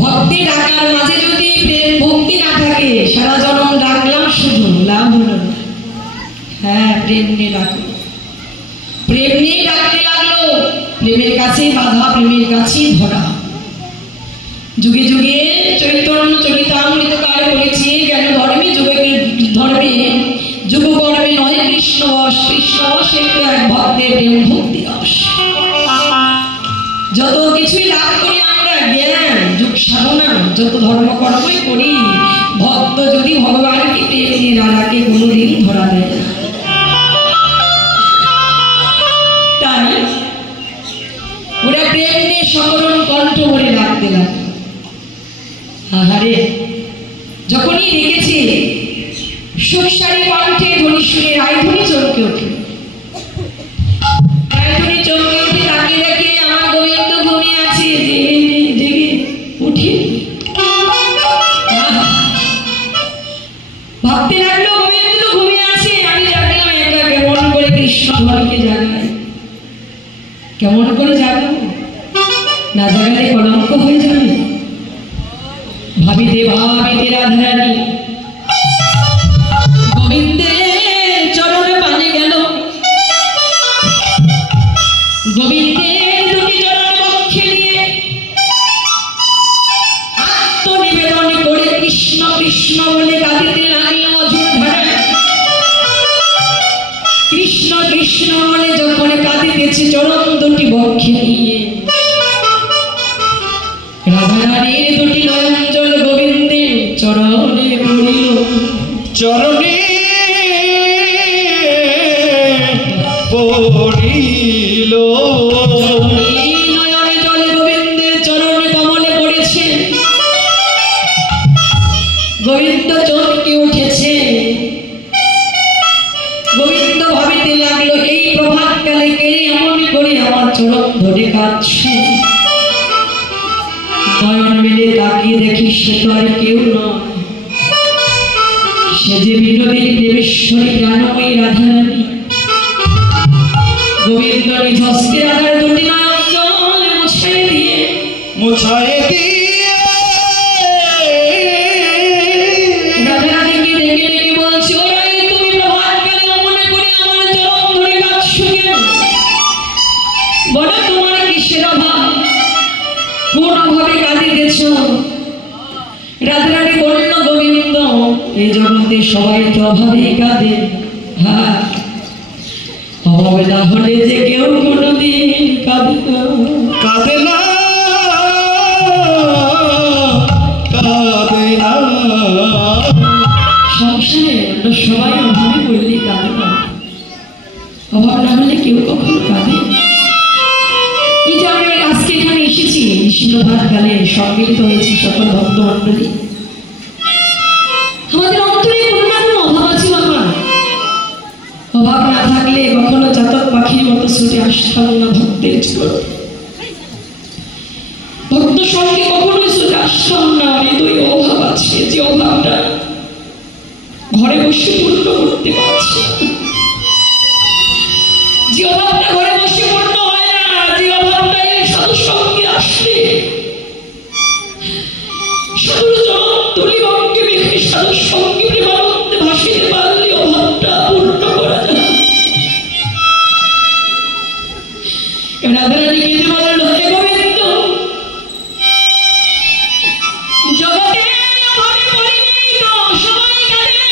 ভক্তি ডাকার মাঝে যদি প্রেম ভক্তি না থাকে সারা জনম ডাকলাম শুধু লাভ হলো না। হ্যাঁ, প্রেম নিয়ে ডাকলো, প্রেম নিয়ে ডাকতে লাগলো, প্রেমের কাছে বাধা, প্রেমের কাছে ধরা। যুগে যুগে চৈতন্য চরিতামৃতকার বলেছে, জ্ঞান ধর্মে যুগে ধর্মে যুগ কর্মে নয় কৃষ্ণ বশ, কৃষ্ণ বশ একটু এক ভক্তের প্রেম ভক্তি রস। যত কিছুই লাভ করি আমরা, জ্ঞান যুগ সাধনা যত ধর্মকর্মই করি, ভক্ত যদি ভগবানকে প্রেম নিয়ে রাধাকে কোনোদিন ধরা দেয় না। তাই ওরা প্রেম নিয়ে সকরণ কণ্ঠ ভরে ডাকতে লাগলো। আহারে, যখনই রেখেছে সুখসারী কণ্ঠে ধ্বনি শুনে রায়ধনী চমকে ওঠে। রায়ধনী চমকে উঠে তাকে দেখে আমার গোবিন্দ ঘুমিয়ে আছে, জেগে উঠে ভাবতে লাগলো গোবিন্দ তো ঘুমিয়ে আছে, আমি জাগলাম একা, কেমন করে কৃষ্ণ ধরকে জাগাই, কেমন করে জাগাবো, না জাগালে কলঙ্ক হয়ে যাবে। ভাবিতে ভাবিতে রাধারানী গোবিন্দের চরণে পানে গেল। গোবিন্দের দুটি চরণ বক্ষে নিয়ে আত্মনিবেদন করে কৃষ্ণ কৃষ্ণ বলে কাঁদিতে লাগলো অঝোর ধারায়। কৃষ্ণ কৃষ্ণ বলে যখন কাঁদিতেছে চরণ দুটি বক্ষে নিয়ে, রাধারানীর দুটি নয়ন জল গোবিন্দের চরণে পড়িল, চরণে পড়িল। নয়নে জল গোবিন্দের চরণে কমলে পড়েছে। গোবিন্দ চমকে উঠেছে। গোবিন্দ ভাবিতে লাগলো, এই প্রভাতকালে কে এমন করে আমার চরণ ধরে কাঁদছে। নয়ন মেলে তাকিয়ে দেখি সে তো আর কেউ নয়, সে যে বিনোদিনী দেবেশ্বরী জ্ঞানময়ী রাধারানী। গোবিন্দ নিজ হস্তে রাধার দুটি নয়ন জল মুছায় দিয়ে রাধারানীকে ডেকে ডেকে বলছে, ও রানী, তুমি প্রভাতকালে মনে করে আমার চরণ ধরে কাঁদছো কেন? বলো তোমার কিসের অভাব, কোন অভাবে কাঁদিতেছ? রাধারানী বলল, গোবিন্দ, এই জগতে সবাই তো অভাবেই কাঁদে। হ্যাঁ, অভাব না হলে যে কেউ কোনোদিন কাঁদে না, কাঁদে না, কাঁদে না। সংসারে আমরা সবাই অভাবে পড়লে কাঁদে না, অভাব না হলে কেউ কখনো কাঁদে। এই যে আমরা আজকে এখানে এসেছি, নিশিপ্রভাতকালে সম্মিলিত হয়েছি সকল ভক্তমণ্ডলী, আমাদের অন্তরে কোনো না কোনো অভাব আছে বাবা। অভাব না থাকলে কখনো চাতক পাখির মতো ছুটে আসতাম না ভক্তের চরণে, ভক্ত সঙ্গে কখনোই ছুটে আসতাম না। হৃদয়ে অভাব আছে, যে অভাবটা ঘরে বসে পূর্ণ করতে পারছি, যে অভাবটা ঘরে বসে পূর্ণ হয় না, যে অভাবটা এই সাধু সঙ্গে আসলে সাধুর চরণ তুলি অঙ্গে মেখে সাধুর সঙ্গে প্রেমানন্দে ভাসিতে পারলে অভাবটা পূর্ণ করা যায়। রাধারানী কেঁদে বলল, হে গোবিন্দ, জগতে অভাবে পড়িলেই তো সবাই কাঁদে,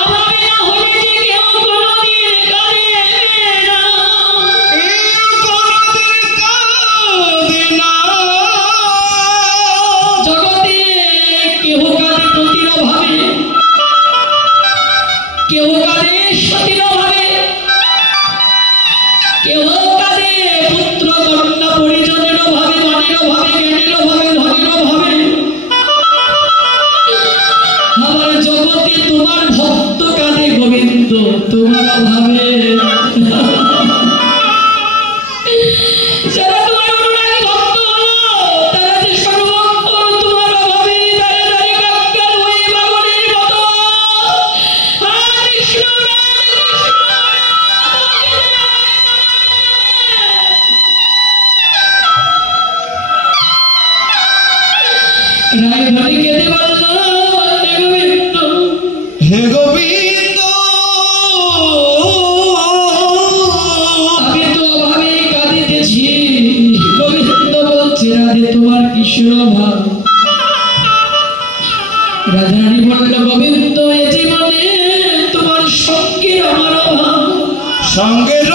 অভাবে না হলে যে কেউ কোনোদিন কাঁদে না, জগতে কেহ কাঁদে পতির অভাবে, কেহ কাঁদে সতীর অভাবে, কেহ কাঁদে পুত্র কন্যা পরিজনের অভাবে, মানের অভাবে, জ্ঞানের অভাবে, ধনের অভাবে। আমার জগতে তোমার ভক্ত কাঁদে গোবিন্দ তোমার অভাবে। যারা তোমার অনুরাগী ভক্ত হলো, তারা যে সর্বক্ষণ তোমার অভাবে দাঁড়ে দাঁড়িয়ে কাঙ্গাল হয়ে পাগলের মতো হরে কৃষ্ণ হরে কৃষ্ণ মানুষের অভাব। রাধারানী বলল, গোবিন্দ এ জীবনে তোমার সঙ্গের আমার অভাব। সঙ্গের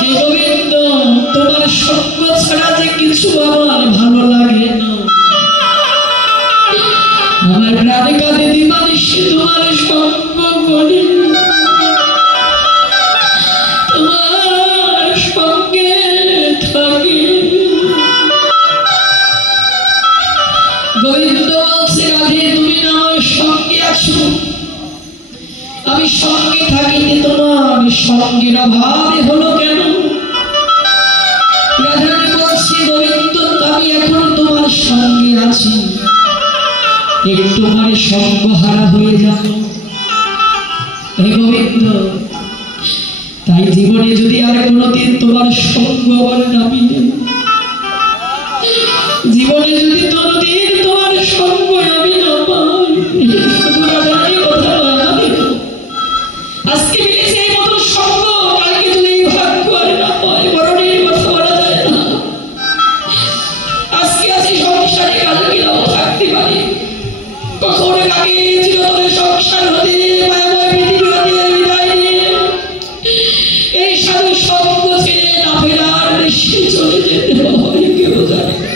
হে গোবিন্দ, তোমার সঙ্গ ছাড়া যে কিছু আমার ভালো লাগে না। আমার প্রাণে কাঁদে দিবানিশি তোমার সঙ্গ করে, তোমার সঙ্গে থাকে। গোবিন্দ বলছে, রাধে তুমি না আমার সঙ্গে আছো, আমি সঙ্গে থাকিতে তোমার সঙ্গের অভাবে হলো কেন? রাধারানী বলছে, গোবিন্দ আমি এখন তোমার সঙ্গে আছি, একটু তোমার সঙ্গ হারা হয়ে যাব। হে গোবিন্দ, তাই জীবনে যদি আর কোনোদিন তোমার সঙ্গ আমার নামি নেব, জীবনে যদি কোনোদিন তোমার সঙ্গ আমি না পাই, শুধু রাধারানী কথা আমাদের আজকে মিলেছে এই মতো সঙ্গ, কালকে যদি এই ভাগ্য আর না হয়, মরণের কথা বলা যায় না। আজকে আছি সংসারে, কালকে নাও থাকতে পারি। কখন কাকে চিরতরে সংসার হতে মায়াময় পৃথিবী হতে বিদায় নিয়ে এই সাধু সঙ্গ ছেড়ে না ফেরার দেশে চলে যেতে হয় কেউ জানে না।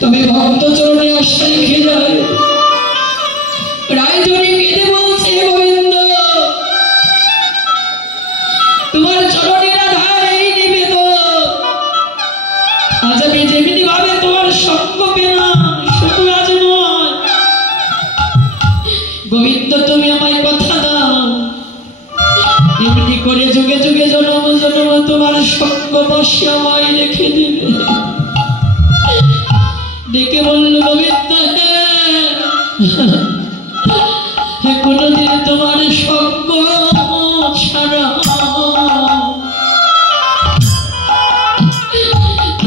তবে ভক্ত চরণে আশা রেখে যায়। রায়জনী কেঁদে বলছে, গোবিন্দ তোমার চরণের আধার এই নিবেদন, আজ আমি যেমনি ভাবে তোমার সঙ্গ পেলাম, শুধু আজ নয়, গোবিন্দ তুমি আমায় কথা দাও, এমনি করে যুগে যুগে জন্ম জন্ম তোমার সঙ্গ বসে আমায় রেখে দিবে। ডেকে বলল, গোবিন্দ কোনদিন তোমার সঙ্গ ছাড়া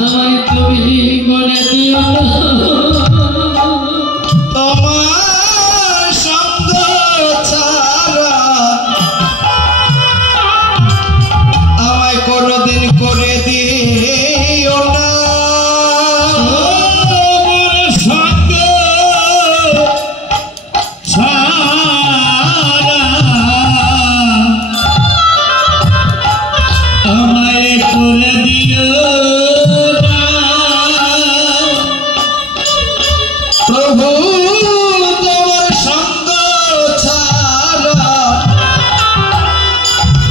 আমায় তুমি করে দিও না। তোমার সঙ্গ ছাড়া আমায় কোনদিন করে দিও না। তোমার সঙ্গ ছাড়া আমায় করে দিও না। প্রভু তোমার সঙ্গ ছাড়া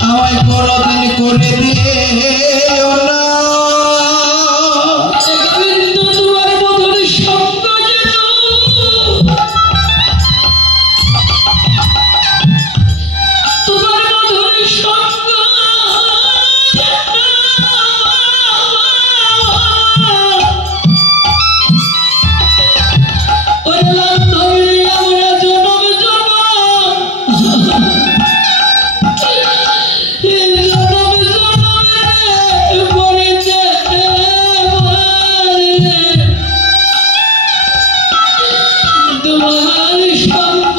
আমায় কোনদিন করে দিও না। গোবিন্দ তোমার মধুর সঙ্গ যেন তোমার মধুর সঙ্গ ওরে বান্ধবী আমরা জনম জনম পড়েছে তোমার সঙ্গ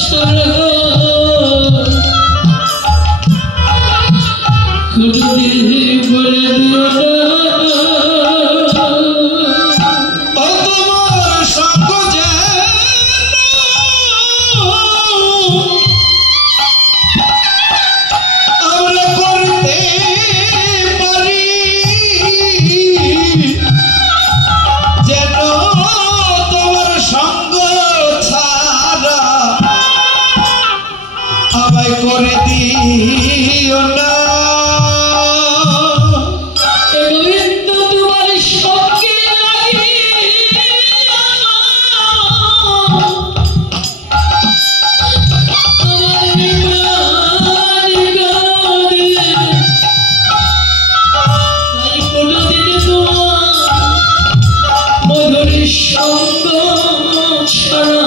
ছাড়া কোনদিন করে দিও না। ও তোমার সঙ্গ যেন আমরা করতে পারি, যেন তোমার সঙ্গ ছাড়া আমায় করে দিও না। গোবিন্দ তোমার সঙ্গে লাগে আমার তাই কোনদিন তোমার মধুর সঙ্গ ছাড়া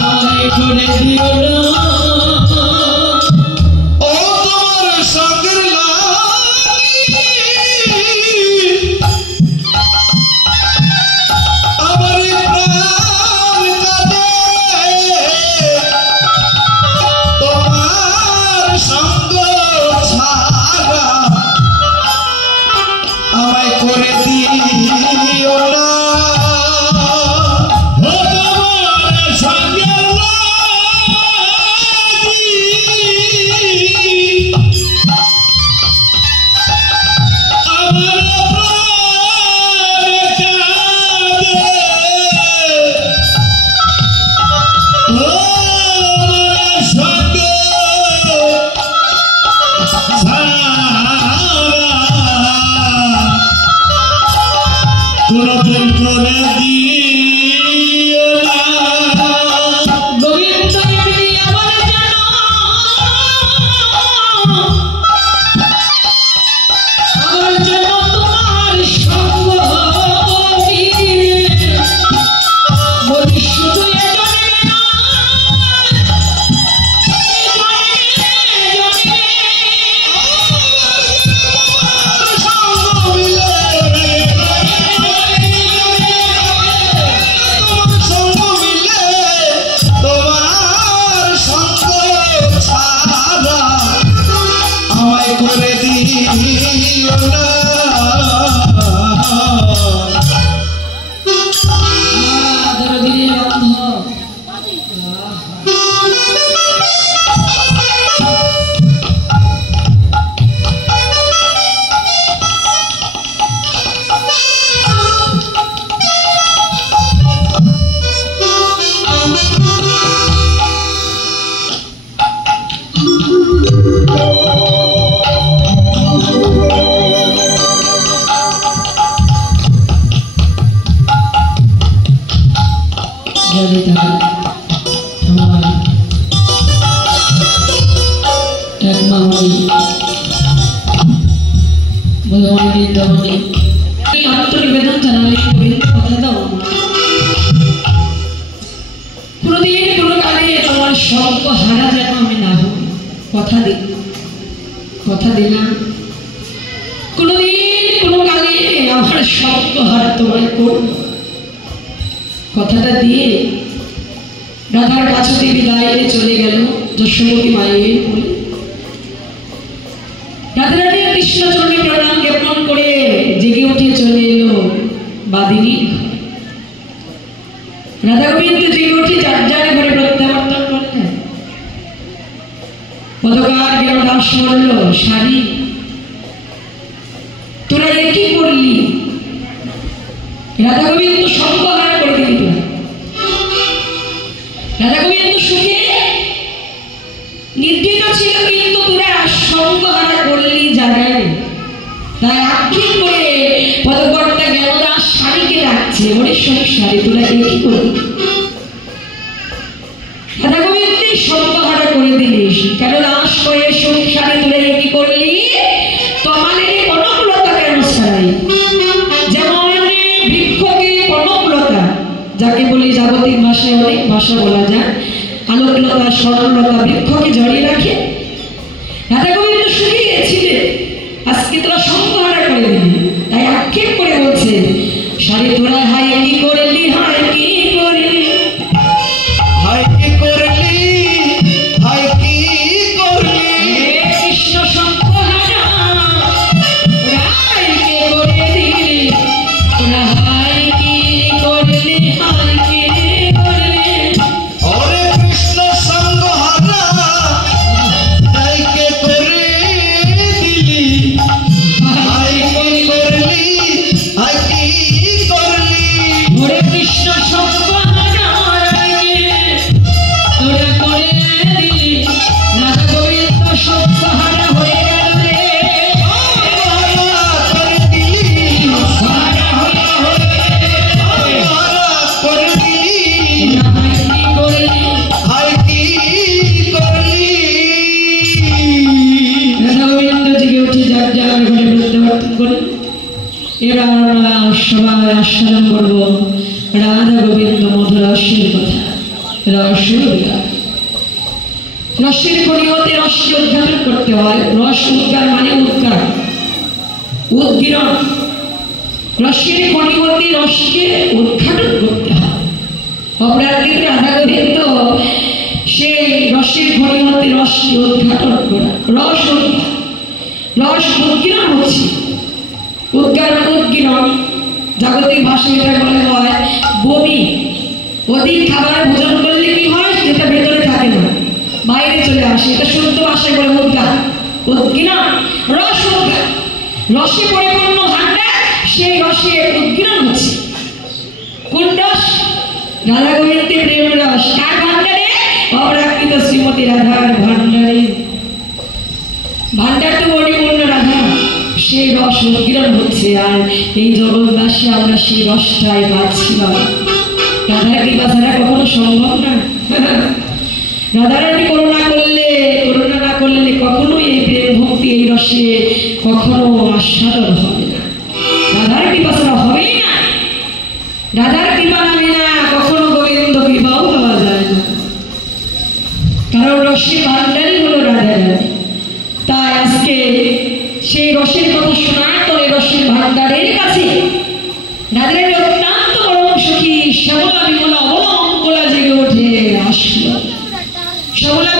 তাই করে দিও না। ও তোমার সঙ্গের লাগি আমার প্রাণ কাঁদে, তোমার সঙ্গ আত্মনিবেদন জানালে কথা দাও কোনদিন কোনো কালে তোমার শব্দ হারা যেন আমি না হই কথা দিলাম কোনদিন কোনো কালে আমার শব্দ হারা তোমায় করব কথাটা দিয়ে রাধার কাছে বিদায় চলে গেল যশোমতী মায়ের কোলে। রাধারানী কৃষ্ণচরণে প্রণাম জ্ঞাপন করে জেগে উঠে চলে এলো বাদিনীর ঘরে। রাধা গোবিন্দ জেগে উঠে যার যার ঘরে প্রত্যাবর্তন করলেন। পদকার গেল দাস বলল, শাড়ি তোরা কি করলি? রাধা গোবিন্দ সর্বহারা করে দিল। রাধা গোবিন্দ সুখে নির্দিত ছিল, কিন্তু তোরা সর্বহারা করলি জায়গায়। তাই আক্ষেপ করে পদকর্তা জ্ঞানদাস শাড়িকে ডাকছে, ওরে সব শাড়ি তোরা কি করলি? রাধা গোবিন্দ সর্বহারা করে দিলিস কেন? দাস হয়ে সুখ শাড়ি তোরা কি করলি? তোমাদের কনকলতা কেন ছাড়াই? যেমন বৃক্ষকে কনকলতা, যাকে বলি জাগতিক ভাষায় অনেক ভাষা বলা যায়, আলোকলতা সরলতা বৃক্ষকে জড়িয়ে রাখে। রাধা গোবিন্দ সুখী গিয়েছিলেন, আজকে তোরা সর্বহারা করে দিলি। তাই আক্ষেপ করে বলছে, শাড়ি তোরা হাই কি করলি, হাই কি করলি, হাই কি করলি, হাই কি করলি, কৃষ্ণ সর্বহারা তোরা হাই কি করে দিলি, তোরা হাই কি করলি, হাই কি করলি। ওরে কৃষ্ণ সঙ্গহারা হাই কে করে দিলি, হাই কি করলি, হাই কি করলি, ওরে কৃষ্ণ সর্বহারা তোরা করে দিলি। রাধা গোবিন্দ সর্বহারা হয়ে গেল রে, হারা করে দিলি, হারা হয়ে হারা করে দিলি, কি করলি? হাই কি করলি। রাধা গোবিন্দ জেগে উঠে যার যার ঘরে প্রত্যাবর্তন করলেন। এবার আমরা সবাই আস্বাদন করব রাধা গোবিন্দ মধুর রসের কথা। রসের বিকার, রসের খনি হতে রসকে উদ্ঘাটন করতে হয়। রস উদ্গার মানে উদ্গার, উদ্গীরণ। রসের খনি হতে রসকে উদ্ঘাটন করতে হয়। অপরাধীর রাধা গোবিন্দ সেই রসের খনি হতে রসকে উদ্ঘাটন করা, রস উদ্গার, রস উদ্গীরণ হচ্ছে। উদ্গার উদ্গীরণ জাগতিক ভাষায় এটা বলা হয় বমি। অধিক খাবার ভোজন করলে কি হয়, সেটা ভেতরে থাকে না, বাইরে চলে আসে। এটা শুদ্ধ ভাষায় বলে উদ্গার, উদ্গীরণ, রস উদ্গার। রসে পরিপূর্ণ ভাণ্ডার, সেই রসে উদ্গীরণ হচ্ছে। কোন রস? রাধা গোবিন্দের প্রেম রস। কার ভাণ্ডারে? এই জগৎবাসী আমরা সেই রসটাই পাচ্ছি বাবা। রাধার কৃপা ছাড়া কখনো সম্ভব না। রাধারানী করুণা না করলে কখনোই এই প্রেম ভক্তি এই রসে কখনো আস্বাদন হবে না। রাধার কৃপা ছাড়া হবেই না। রাধার কৃপা নামে না কখনো গোবিন্দ কৃপাও পাওয়া যায় না, কারণ রসের ভান্ডারই হলো রাধারানী। তাই আজকে সেই রসের কথা শোনার পরে রসের ভান্ডারের কাছে রাধারানী অত্যন্ত পরম সখী শ্যামলা বিমলা অবলম্বলা জেগে ওঠে আসলো। শ্যামলা